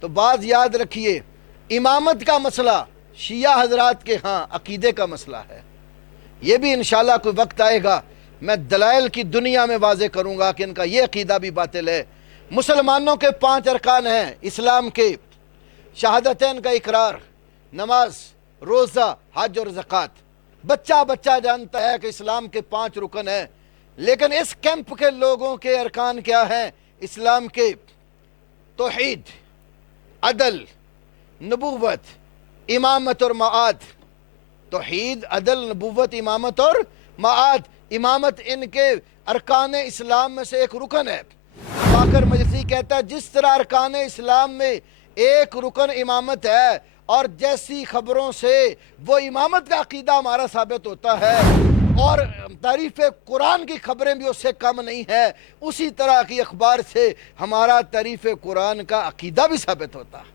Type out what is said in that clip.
تو بعض یاد رکھیے، امامت کا مسئلہ شیعہ حضرات کے ہاں عقیدے کا مسئلہ ہے، یہ بھی انشاءاللہ کوئی وقت آئے گا میں دلائل کی دنیا میں واضح کروں گا کہ ان کا یہ عقیدہ بھی باطل ہے۔ مسلمانوں کے 5 ارکان ہیں اسلام کے، شہادتین کا اقرار، نماز، روزہ، حج اور زکوٰۃ۔ بچہ بچہ جانتا ہے کہ اسلام کے 5 رکن ہیں، لیکن اس کیمپ کے لوگوں کے ارکان کیا ہیں؟ اسلام کے توحید، عدل، نبوت، امامت اور معاد۔ توحید، عدل، نبوت، امامت اور معاد۔ امامت ان کے ارکان اسلام میں سے ایک رکن ہے۔ باقر مجلسی کہتا ہے جس طرح ارکان اسلام میں ایک رکن امامت ہے، اور جیسی خبروں سے وہ امامت کا عقیدہ ہمارا ثابت ہوتا ہے، اور تعریف قرآن کی خبریں بھی اس سے کم نہیں ہے، اسی طرح کی اخبار سے ہمارا تعریف قرآن کا عقیدہ بھی ثابت ہوتا ہے۔